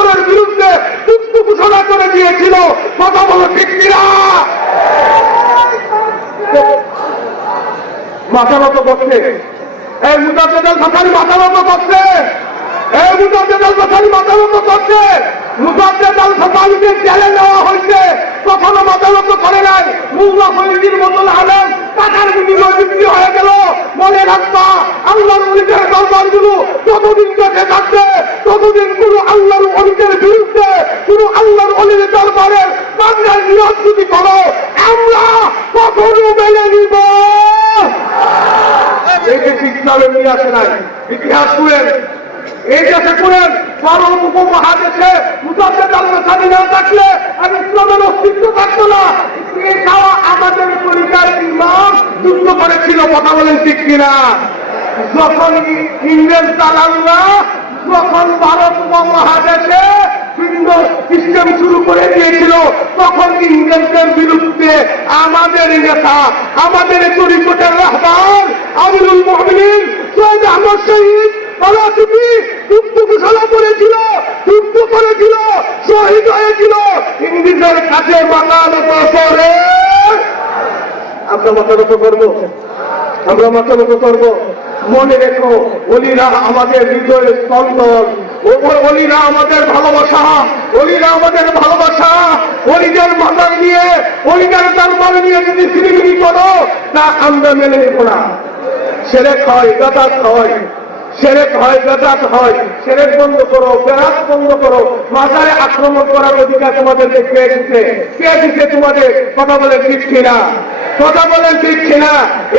কবরের বিরুদ্ধে যুদ্ধ ঘোষণা করে দিয়েছিল। কথা বলো ঠিক কিনা? মাথা নত করছে এই মুজাদ্দেদুল ভাসানী, মাথা নত করছে এই মুজাদ্দেদুল ভাসানী, মাথা নত করছে। মুজাদ্দেদুল ভাসানীকে জেলে নেওয়া হয়েছে, কখনো মাথা নত করে নাই। মুল্লা ফরিদির মতন আলেম টাকার বিনিময়ে বিক্রি হয়ে গেল। মনে রাখবা, আল্লাহর ওলিদের দরবারগুলো যতদিন বেঁচে থাকবে ততদিন কোন আল্লাহর ওলিদের বিরুদ্ধে, কোন আল্লাহর ওলির দরবারের বাংলার নিয়োগ যদি করো, আমরা কখনো মেনে নিব। এই দেশে ইসলামে নিয়ে আসে নাই, ইতিহাস করেন এই দেশে করেন। ভারত উপমহাদেশে মুজাদ্দেদুল ভাসানী না থাকলে আর ইসলামের অস্তিত্ব থাকতো না। এটাও আমাদের পরিবার ইমাম যুদ্ধ করেছিল। কথা বলেন ঠিক কিনা? যখন ইংরেজ দালালরা যখন ভারত উপমহাদেশে সিস্টেম শুরু করে দিয়েছিল, তখন ইংরেজদের বিরুদ্ধে আমাদের নেতা, আমাদের তরিকতের রাহবার আমিরুল মুমিনিন সৈয়দ আহমদ শহীদ তুমি যুদ্ধ ঘোষণা করেছিল, যুদ্ধ করেছিল, শহীদ হয়েছিল ইংরেজের কাছে। বাঙাল পরে আমরা মাথানত করবো, আমরা মাথানত করবো। মনে রেখো, ওলিরা আমাদের হৃদয়ের স্পন্দন, ওলিরা আমাদের ভালোবাসা, ওলিরা আমাদের ভালোবাসা। ওলিদের মাথার নিয়ে, ওলিদের দরবার নিয়ে যদি সিরিমিরি করো, তা আমরা মেনে নেব না। শিরক হয়, বিদআত হয়, শিরক হয়, বিদআত হয়। শিরক বন্ধ করো, বিদআত বন্ধ করো। মাজারে আক্রমণ করার অধিকার তোমাদেরকে কে দিচ্ছে? কে দিচ্ছে তোমাদের? কথা বলেন ঠিক কিনা? কথা বলেন ঠিক কিনা?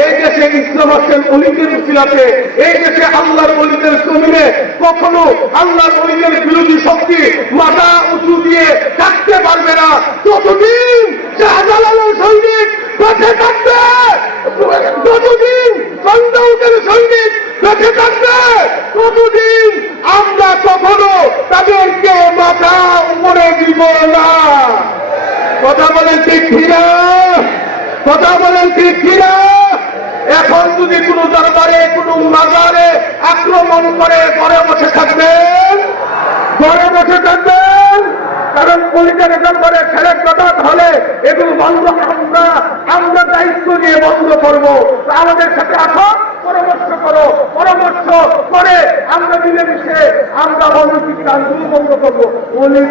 এই দেশে ইসলাম আছেন ওলিদের উসিলাতে, এই দেশে আল্লাহর ওলিদের জমিনে কখনো আল্লাহর ওলিদের বিরোধী শক্তি মাথা উঁচু দিয়ে থাকতে পারবে না। ততদিন শাহজালালের সৈনিক বেঁচে থাকবে, ততদিন সন্দেহের সৈনিক বেঁচে থাকবে, ততদিন আমরা কখনো তাদেরকে মাথা উপরে দিব না। কথা বলেন ঠিক কিনা? কথা বলেন ঠিক কিনা? এখন যদি কোন দরবারে, কোন মাজারে আক্রমণ করে ঘরে বসে থাকবেন, ঘরে বসে থাকবেন। কারণ ওলিদের দরবারে শিরক বিদআত হলে এগুলো বন্ধ আমরা দায়িত্ব নিয়ে বন্ধ করবো। আমাদের সাথে আসো, পরামর্শ করো, পরামর্শ করে আমরা মিলেমিশে আমরা অনৈতিক কাজগুলো বন্ধ করবো। ওলির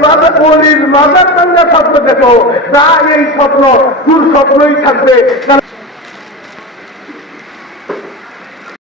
মাজার বাংলা স্বপ্ন দেখো, তা এই স্বপ্ন দুঃস্বপ্নই থাকবে।